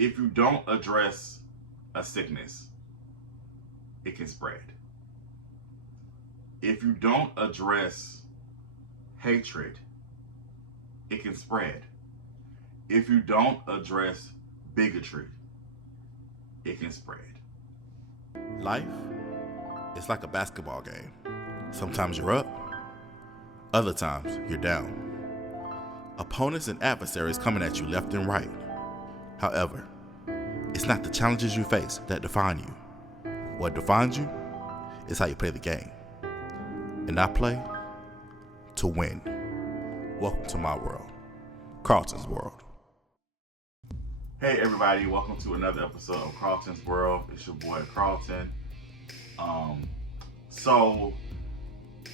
if you don't address a sickness, it can spread. If you don't address hatred, it can spread. If you don't address bigotry, it can spread. Life is like a basketball game. Sometimes you're up, other times you're down. Opponents and adversaries coming at you left and right. However, it's not the challenges you face that define you. What defines you is how you play the game. And I play to win. Welcome to my world, Karlton's world. Hey everybody, welcome to another episode of Karlton's World. It's your boy Karlton. So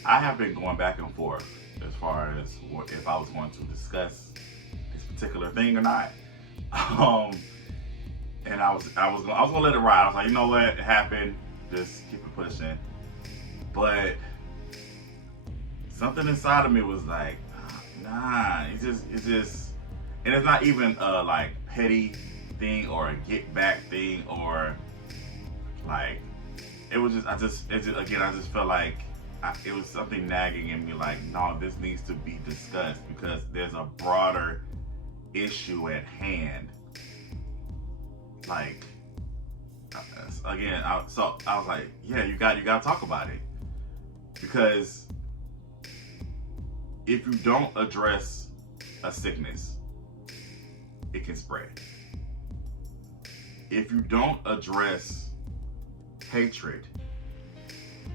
I have been going back and forth as far as if I was going to discuss this particular thing or not. And I was gonna let it ride. I was like, you know what, it happened. Just keep it pushing. But something inside of me was like, nah. It's just, and it's not even a like petty thing or a get back thing or like it was just I just felt like it was something nagging in me like, no, this needs to be discussed because there's a broader issue at hand. Like again, so I was like, yeah, you got to talk about it, because if you don't address a sickness, it can spread. If you don't address hatred,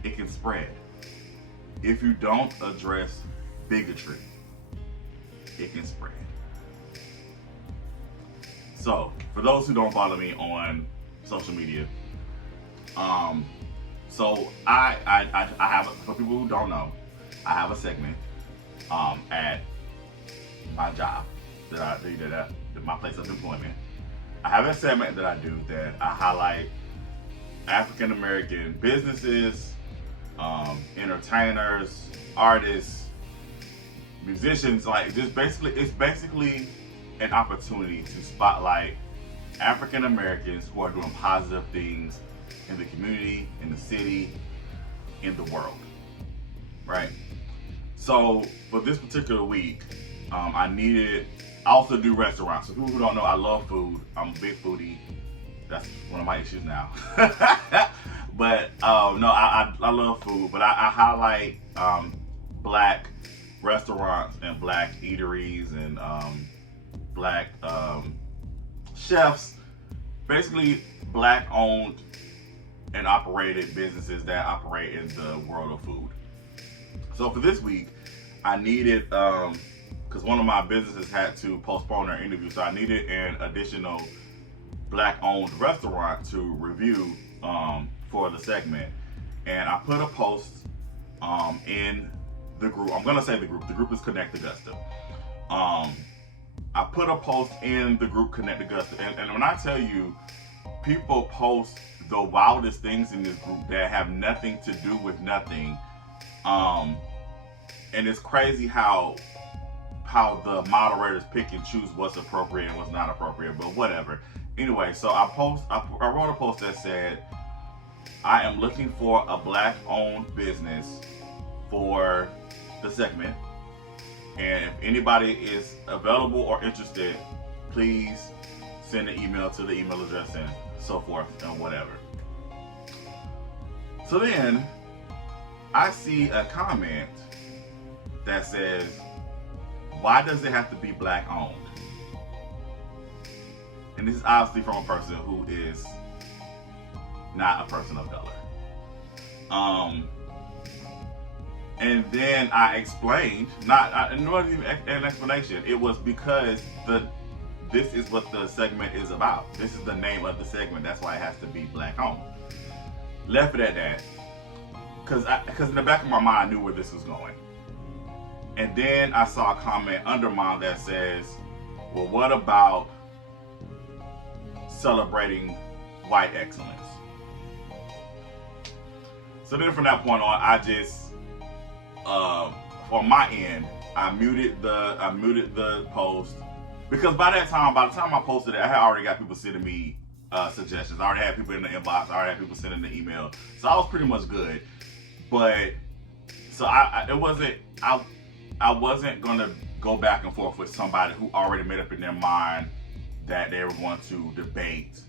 it can spread. If you don't address bigotry, it can spread. So, for those who don't follow me on social media, so I have, for people who don't know, I have a segment at my job that I do, that my place of employment. I have a segment that I do that I highlight African American businesses, entertainers, artists, musicians. Like it's basically an opportunity to spotlight African Americans who are doing positive things in the community, in the city, in the world. Right? So for this particular week, I also do restaurants. So people who don't know, I love food. I'm a big foodie. That's one of my issues now. But no, I love food. But I highlight black restaurants and black eateries and black chefs. Basically, black owned and operated businesses that operate in the world of food. So for this week, I needed, because one of my businesses had to postpone their interview, so I needed an additional black-owned restaurant to review for the segment. And I put a post in the group. I'm gonna say the group. The group is Connect Augusta. I put a post in the group Connect Augusta, and when I tell you, people post the wildest things in this group that have nothing to do with nothing. And it's crazy how the moderators pick and choose what's appropriate and what's not appropriate, but whatever. Anyway, so I wrote a post that said, I am looking for a black-owned business for the segment, and if anybody is available or interested, please send an email to the email address and so forth and whatever. So then I see a comment that says, why does it have to be black owned? And this is obviously from a person who is not a person of color. And then I explained, it wasn't even an explanation. It was because this is what the segment is about. This is the name of the segment. That's why it has to be black owned. Left it at that. Because in the back of my mind, I knew where this was going. And then I saw a comment under mine that says, well, what about celebrating white excellence? So then from that point on, I just, on my end, I muted the post. Because by the time I posted it, I had already got people sending me suggestions. I already had people in the inbox. I already had people sending the email. So I was pretty much good. But so I wasn't gonna go back and forth with somebody who already made up in their mind that they were going to debate,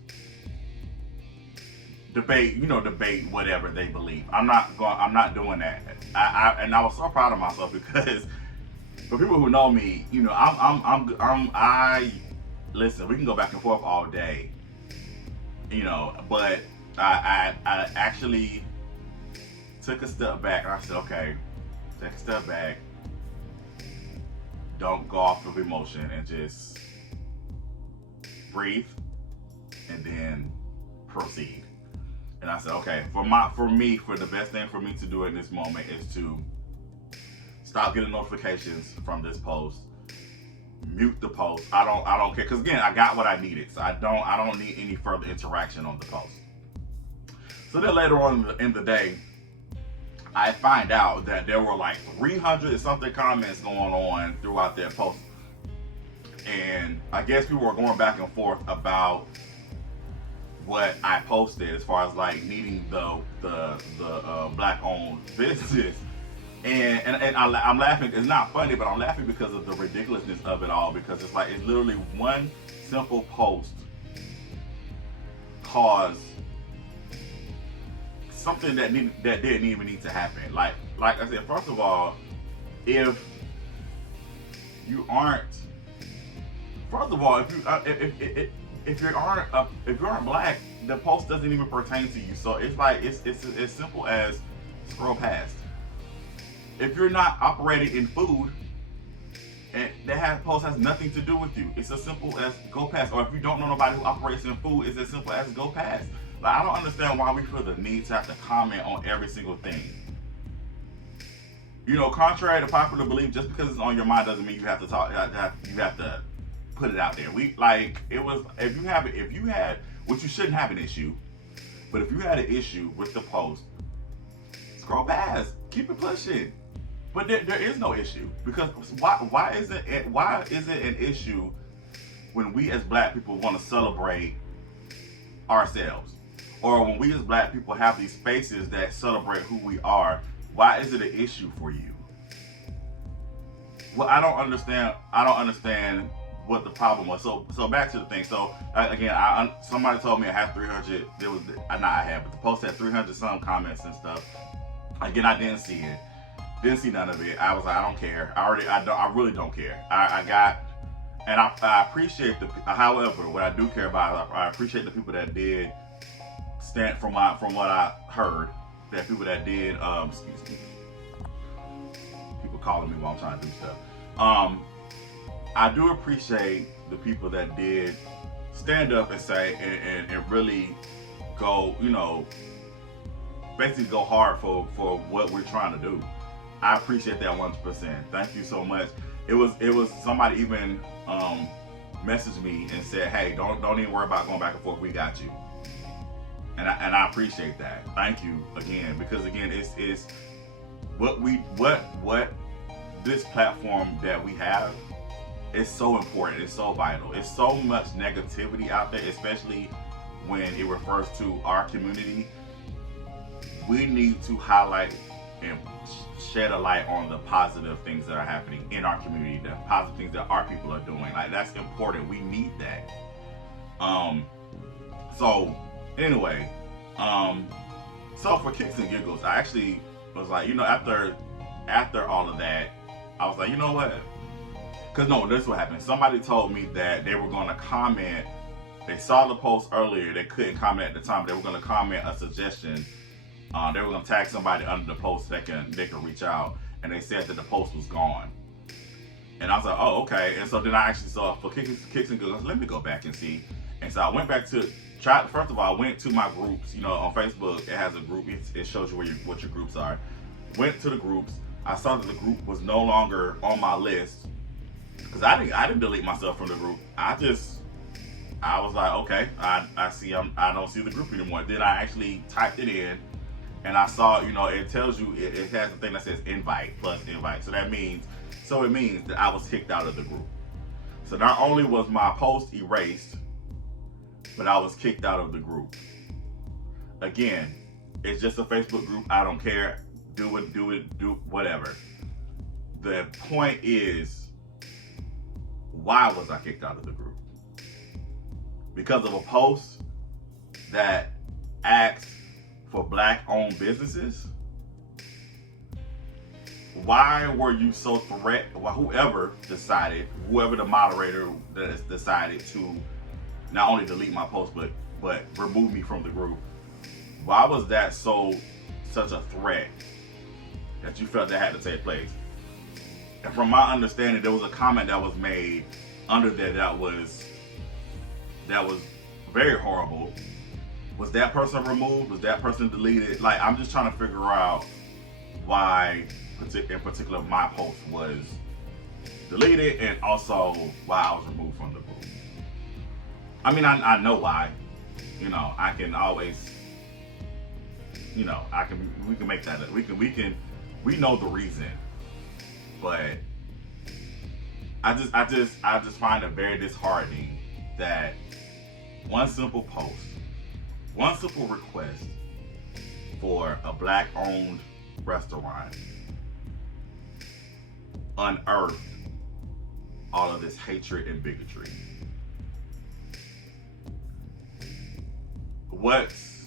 whatever they believe. I'm not doing that. And I was so proud of myself because for people who know me, listen, we can go back and forth all day, but I actually took a step back and I said, okay, take a step back. Don't go off of emotion and just breathe and then proceed. And I said, okay, for the best thing for me to do in this moment is to stop getting notifications from this post, mute the post. I don't care, because again, I got what I needed, so I don't need any further interaction on the post. So then later on in the day, I find out that there were like 300 and something comments going on throughout that post. And I guess people were going back and forth about what I posted as far as like needing the black-owned business. And I'm laughing. It's not funny, but I'm laughing because of the ridiculousness of it all. Because it's literally one simple post caused something that didn't even need to happen. Like I said, first of all, if you aren't black, the post doesn't even pertain to you. So it's as simple as scroll past. If you're not operating in food, and that post has nothing to do with you, it's as simple as go past. Or if you don't know nobody who operates in food, it's as simple as go past. Like, I don't understand why we feel the need to have to comment on every single thing. Contrary to popular belief, just because it's on your mind doesn't mean you have to talk. You have to put it out there. If you had, which you shouldn't have an issue, but if you had an issue with the post, scroll past, keep it pushing. But there is no issue, because why is it an issue when we as black people want to celebrate ourselves? Or when we as black people have these spaces that celebrate who we are, why is it an issue for you? Well, I don't understand what the problem was. So back to the thing. So again, somebody told me I had 300. But the post had 300 some comments and stuff. Again, I didn't see it. Didn't see none of it. I was like, I don't care. I really don't care. I appreciate however, what I do care about, I appreciate the people that did stand from what I heard, that people that did, excuse me, people calling me while I'm trying to do stuff. I do appreciate the people that did stand up and say, and really go, basically go hard for what we're trying to do. I appreciate that 100%. Thank you so much. It was somebody even messaged me and said, hey, don't even worry about going back and forth. We got you. And I appreciate that. Thank you again, because again, it's what this platform that we have is so important. It's so vital. It's so much negativity out there, especially when it refers to our community. We need to highlight and shed a light on the positive things that are happening in our community, the positive things that our people are doing. Like, that's important. We need that. So anyway, so for kicks and giggles, I actually was like, after all of that, I was like, you know what? Because no, this is what happened. Somebody told me that they were going to comment. They saw the post earlier. They couldn't comment at the time. They were going to comment a suggestion. They were going to tag somebody under the post that they could reach out. And they said that the post was gone. And I was like, oh, okay. And so then I actually saw for kicks and giggles, let me go back and see. And so I went back to first of all, I went to my groups. On Facebook, it has a group. It shows you what your groups are. Went to the groups. I saw that the group was no longer on my list, because I didn't delete myself from the group. I was like, okay, I see I don't see the group anymore. Then I actually typed it in, and I saw, it tells you, it has a thing that says invite plus invite. So it means that I was kicked out of the group. So not only was my post erased, but I was kicked out of the group. Again, it's just a Facebook group. I don't care. Do whatever. The point is, why was I kicked out of the group? Because of a post that asked for black-owned businesses? Why were you so whoever the moderator that decided to not only delete my post but remove me from the group, why was that such a threat that you felt that had to take place? And from my understanding, there was a comment that was made under there that was very horrible. Was that person removed? Was that person deleted? Like, I'm just trying to figure out why in particular my post was deleted, and also why I was removed from the group. I mean, I know why. You know, I can always, you know, we can make that up. We know the reason. But I just find it very disheartening that one simple post, one simple request for a black-owned restaurant unearthed all of this hatred and bigotry. What's,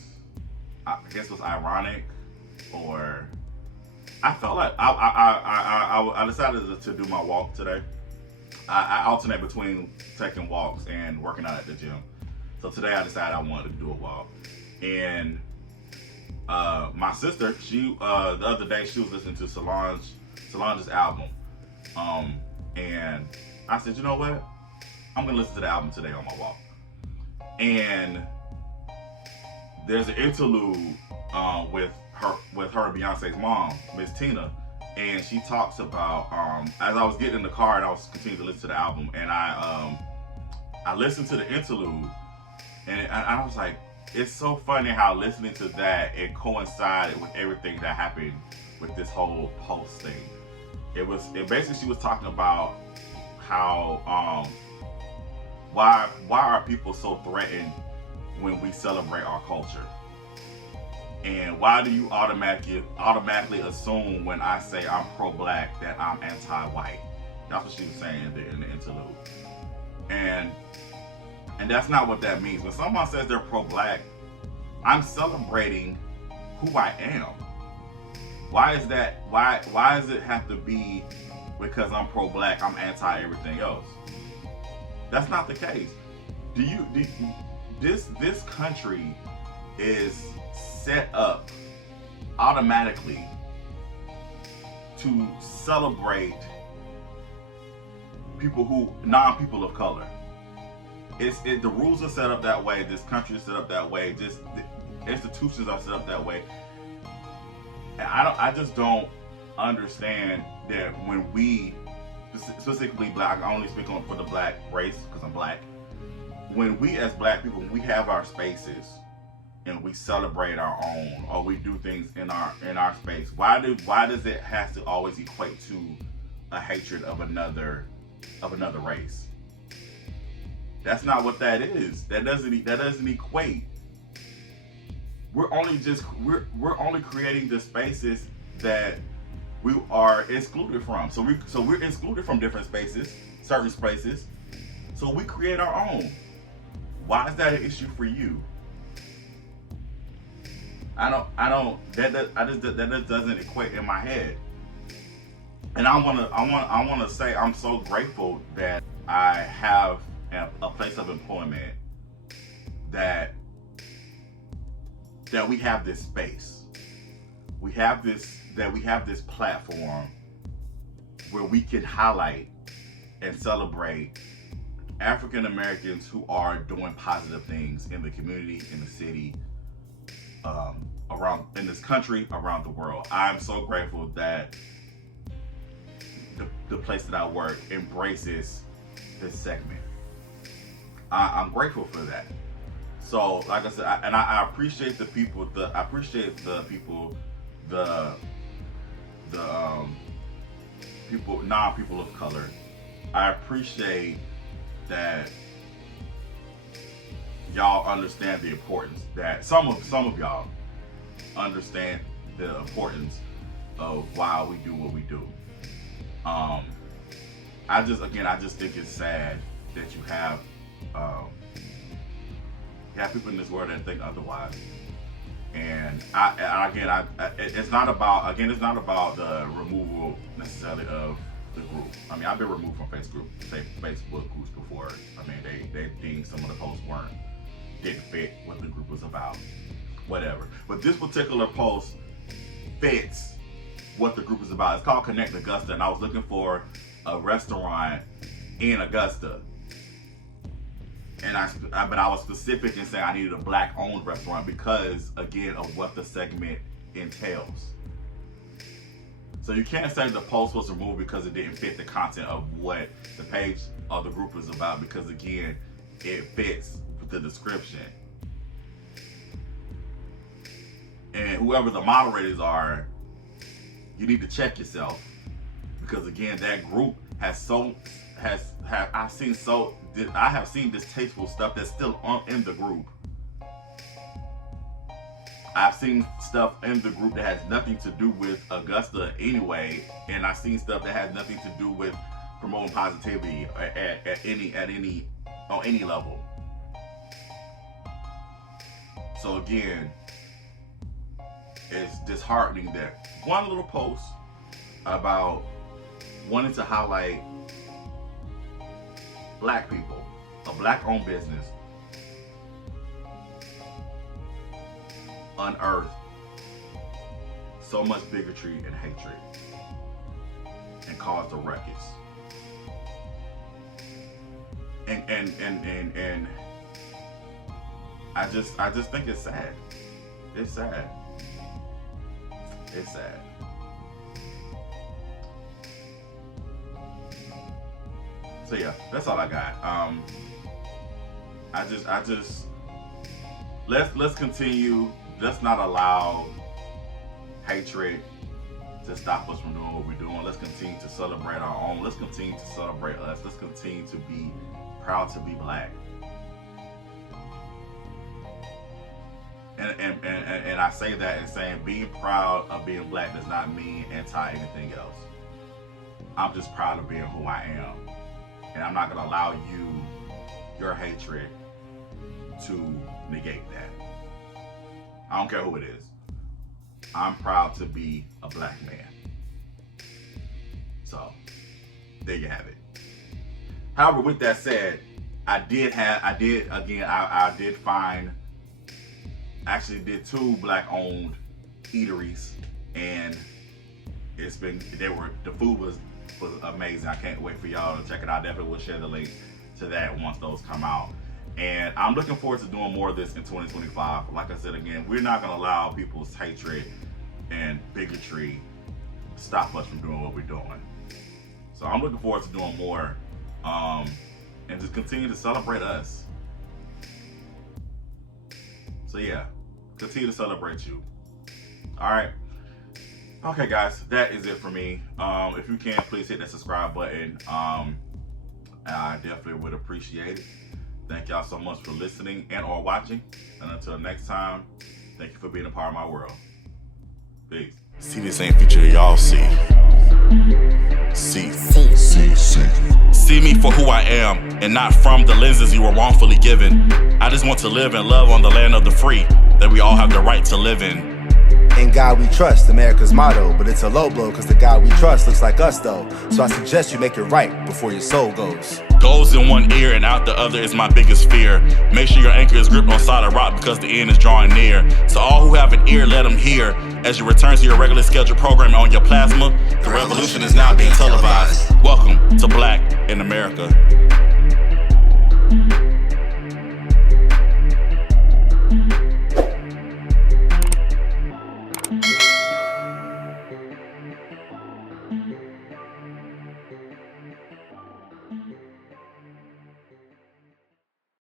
I guess, was ironic, or I felt like I decided to do my walk today. I alternate between taking walks and working out at the gym. So today I decided I wanted to do a walk. And my sister, the other day she was listening to Solange's album. And I said, you know what? I'm gonna listen to the album today on my walk. And there's an interlude with her and Beyonce's mom, Miss Tina, and she talks about as I was getting in the car and I was continuing to listen to the album, and I listened to the interlude, and I was like, it's so funny how listening to that, it coincided with everything that happened with this whole post thing. It basically, she was talking about how why are people so threatened when we celebrate our culture? And why do you automatically assume when I say I'm pro-black that I'm anti-white? That's what she was saying in the interlude. And that's not what that means. When someone says they're pro-black, I'm celebrating who I am. Why is that? Why does it have to be because I'm pro-black, I'm anti everything else? That's not the case. This country is set up automatically to celebrate non-people of color. The rules are set up that way. This country is set up that way. Just the institutions are set up that way. And I just don't understand that when we, specifically black, I only speak for the black race because I'm black. When we as black people, we have our spaces and we celebrate our own, or we do things in our space, why does it have to always equate to a hatred of another race? That's not what that is. That doesn't equate. We're only creating the spaces that we are excluded from. So we're excluded from different spaces, certain spaces. So we create our own. Why is that an issue for you? That just doesn't equate in my head. And I wanna say I'm so grateful that I have a place of employment, that we have this space. We have this platform where we can highlight and celebrate African Americans who are doing positive things in the community, in the city, around in this country, around the world. I'm so grateful that the place that I work embraces this segment. I'm grateful for that. So, like I said, I appreciate the people. People, non-people of color. I appreciate that y'all understand the importance, that some of y'all understand the importance of why we do what we do. I just think it's sad that you have people in this world that think otherwise. And it's not about the removal necessarily of the group. I mean, I've been removed from Facebook groups before. I mean, they deemed some of the posts didn't fit what the group was about, whatever. But this particular post fits what the group is about. It's called Connect Augusta, and I was looking for a restaurant in Augusta. But I was specific in saying I needed a black-owned restaurant because, again, of what the segment entails. So you can't say the post was removed because it didn't fit the content of what the page or the group is about, because, again, it fits with the description. And whoever the moderators are, you need to check yourself, because, again, that group I have seen distasteful stuff that's still in the group. I've seen stuff in the group that has nothing to do with Augusta anyway, and I've seen stuff that has nothing to do with promoting positivity on any level. So again, it's disheartening that one little post about wanting to highlight black people, a black-owned business, unearthed so much bigotry and hatred and caused a ruckus. And I just think it's sad. It's sad. It's sad. So yeah, that's all I got. Let's continue. Let's not allow hatred to stop us from doing what we're doing. Let's continue to celebrate our own. Let's continue to celebrate us. Let's continue to be proud to be black. And I say that in saying being proud of being black does not mean anti anything else. I'm just proud of being who I am. And I'm not gonna allow your hatred to negate that. I don't care who it is. I'm proud to be a black man. So, there you have it. However, with that said, I did did 2 black-owned eateries, and the food was amazing. I can't wait for y'all to check it out. I definitely will share the link to that once those come out. And I'm looking forward to doing more of this in 2025. Like I said, again, we're not going to allow people's hatred and bigotry stop us from doing what we're doing. So I'm looking forward to doing more, and just continue to celebrate us. So yeah, continue to celebrate you. All right. Okay, guys, that is it for me. If you can, please hit that subscribe button. I definitely would appreciate it. Thank y'all so much for listening and or watching. And until next time, thank you for being a part of my world. Peace. See the same future y'all see. See me for who I am and not from the lenses you were wrongfully given. I just want to live and love on the land of the free that we all have the right to live in. In God we trust, America's motto, but it's a low blow cause the God we trust looks like us though. So I suggest you make it right before your soul goes. Goes in one ear and out the other is my biggest fear. Make sure your anchor is gripped on solid rock because the end is drawing near. So all who have an ear, let them hear. As you return to your regularly scheduled programming on your plasma, the revolution is now being televised. Welcome to Black in America.